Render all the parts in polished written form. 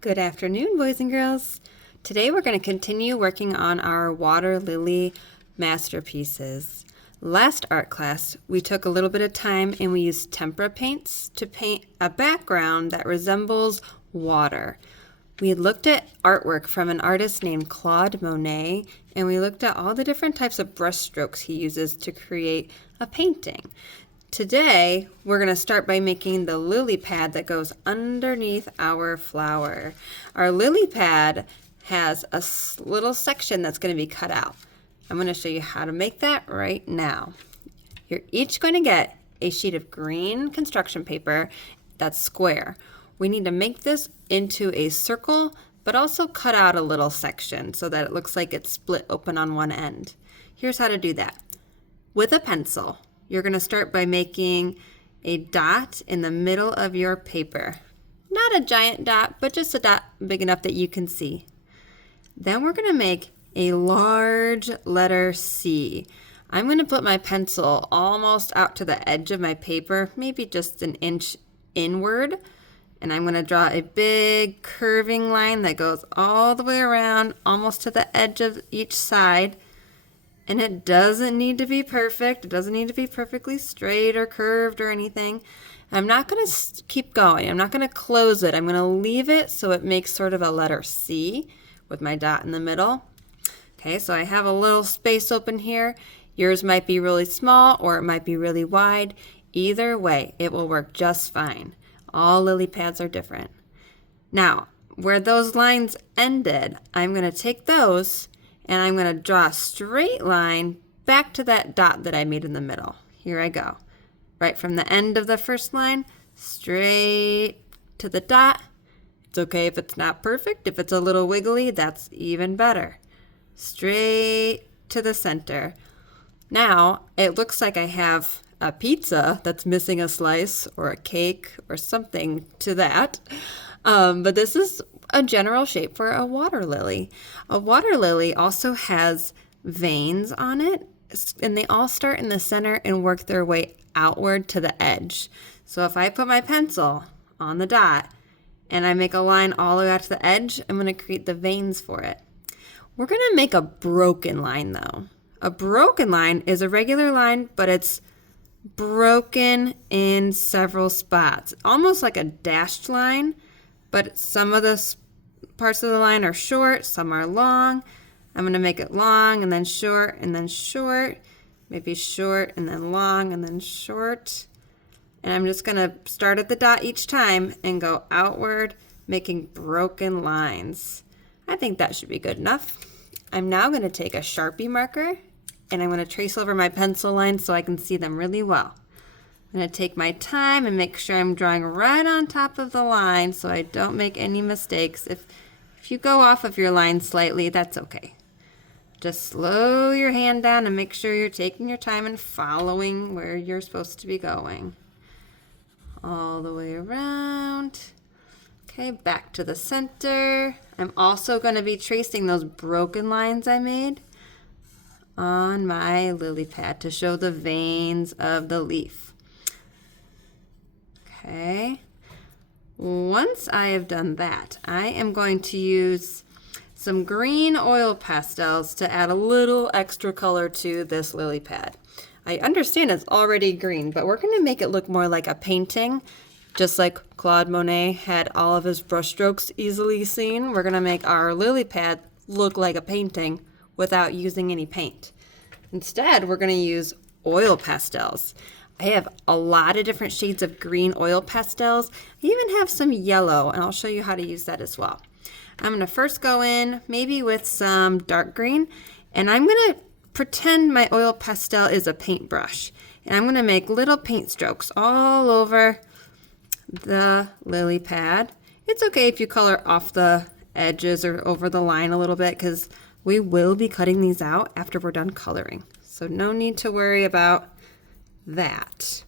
Good afternoon, boys and girls. Today we're going to continue working on our water lily masterpieces. Last art class, we took a little bit of time and we used tempera paints to paint a background that resembles water. We looked at artwork from an artist named Claude Monet, and we looked at all the different types of brush strokes he uses to create a painting. Today, we're going to start by making the lily pad that goes underneath our flower. Our lily pad has a little section that's going to be cut out. I'm going to show you how to make that right now. You're each going to get a sheet of green construction paper that's square. We need to make this into a circle, but also cut out a little section so that it looks like it's split open on one end. Here's how to do that. With a pencil, you're going to start by making a dot in the middle of your paper. Not a giant dot, but just a dot big enough that you can see. Then we're going to make a large letter C. I'm going to put my pencil almost out to the edge of my paper, maybe just an inch inward. And I'm going to draw a big curving line that goes all the way around, almost to the edge of each side. And it doesn't need to be perfect. It doesn't need to be perfectly straight or curved or anything. I'm not going to keep going. I'm not going to close it. I'm going to leave it so it makes sort of a letter C with my dot in the middle. Okay, so I have a little space open here. Yours might be really small or it might be really wide. Either way, it will work just fine. All lily pads are different. Now, where those lines ended, I'm going to take those and I'm going to draw a straight line back to that dot that I made in the middle. Here I go. Right from the end of the first line, straight to the dot. It's okay if it's not perfect. If it's a little wiggly, that's even better. Straight to the center. Now, it looks like I have a pizza that's missing a slice or a cake or something to that. But this is a general shape for a water lily. A water lily also has veins on it, and they all start in the center and work their way outward to the edge. So if I put my pencil on the dot and I make a line all the way out to the edge, I'm going to create the veins for it. We're going to make a broken line though. A broken line is a regular line, but it's broken in several spots, almost like a dashed line, but some of the parts of the line are short, some are long. I'm going to make it long and then short and then short, maybe short and then long and then short. And I'm just going to start at the dot each time and go outward, making broken lines. I think that should be good enough. I'm now going to take a Sharpie marker and I'm going to trace over my pencil lines so I can see them really well. I'm going to take my time and make sure I'm drawing right on top of the line so I don't make any mistakes. If you go off of your line slightly, that's okay. Just slow your hand down and make sure you're taking your time and following where you're supposed to be going. All the way around. Okay, back to the center. I'm also going to be tracing those broken lines I made on my lily pad to show the veins of the leaf. Okay, once I have done that, I am going to use some green oil pastels to add a little extra color to this lily pad. I understand it's already green, but we're going to make it look more like a painting. Just like Claude Monet had all of his brushstrokes easily seen, we're going to make our lily pad look like a painting without using any paint. Instead, we're going to use oil pastels. I have a lot of different shades of green oil pastels. I even have some yellow, and I'll show you how to use that as well. I'm going to first go in maybe with some dark green, and I'm going to pretend my oil pastel is a paintbrush. And I'm going to make little paint strokes all over the lily pad. It's okay if you color off the edges or over the line a little bit because we will be cutting these out after we're done coloring. So no need to worry about that.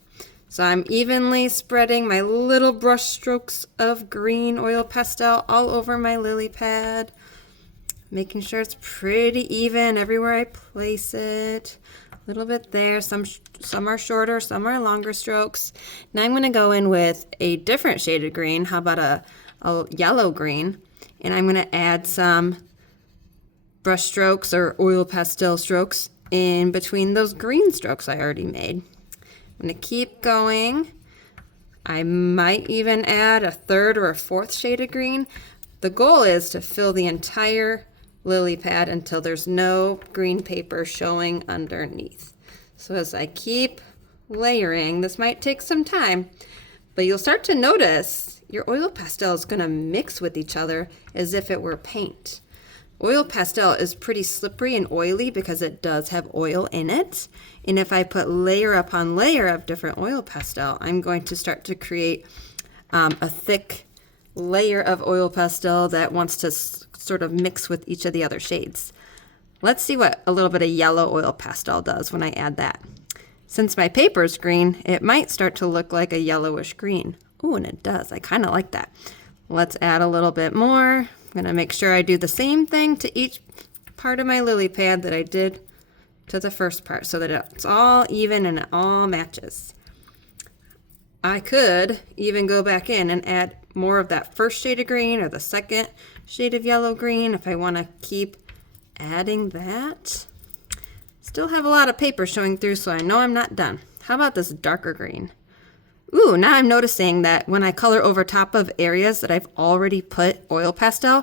So I'm evenly spreading my little brush strokes of green oil pastel all over my lily pad, making sure it's pretty even everywhere I place it. A little bit there, some are shorter, some are longer strokes. Now I'm going to go in with a different shade of green. How about a yellow green, and I'm going to add some brush strokes or oil pastel strokes in between those green strokes I already made. I'm going to keep going. I might even add a third or a fourth shade of green. The goal is to fill the entire lily pad until there's no green paper showing underneath. So as I keep layering, this might take some time, but you'll start to notice your oil pastel is going to mix with each other as if it were paint. Oil pastel is pretty slippery and oily because it does have oil in it. And if I put layer upon layer of different oil pastel, I'm going to start to create a thick layer of oil pastel that wants to sort of mix with each of the other shades. Let's see what a little bit of yellow oil pastel does when I add that. Since my paper is green, it might start to look like a yellowish green. Ooh, and it does. I kind of like that. Let's add a little bit more. I'm going to make sure I do the same thing to each part of my lily pad that I did to the first part so that it's all even and it all matches. I could even go back in and add more of that first shade of green or the second shade of yellow green if I want to keep adding that. Still have a lot of paper showing through, so I know I'm not done. How about this darker green? Ooh, now I'm noticing that when I color over top of areas that I've already put oil pastel,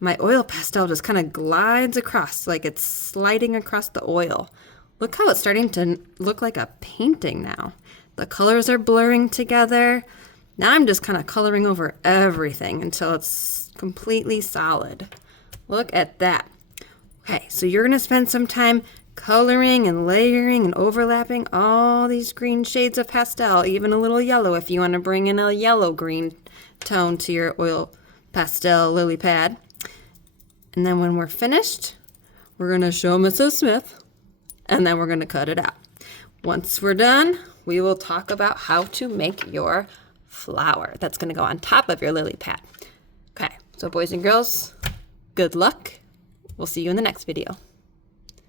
my oil pastel just kind of glides across, like it's sliding across the oil. Look how it's starting to look like a painting now. The colors are blurring together. Now I'm just kind of coloring over everything until it's completely solid. Look at that. Okay, so you're going to spend some time coloring and layering and overlapping all these green shades of pastel, even a little yellow if you want to bring in a yellow-green tone to your oil pastel lily pad. And then when we're finished, we're going to show Mrs. Smith, and then we're going to cut it out. Once we're done, we will talk about how to make your flower that's going to go on top of your lily pad. Okay, so boys and girls, good luck. We'll see you in the next video.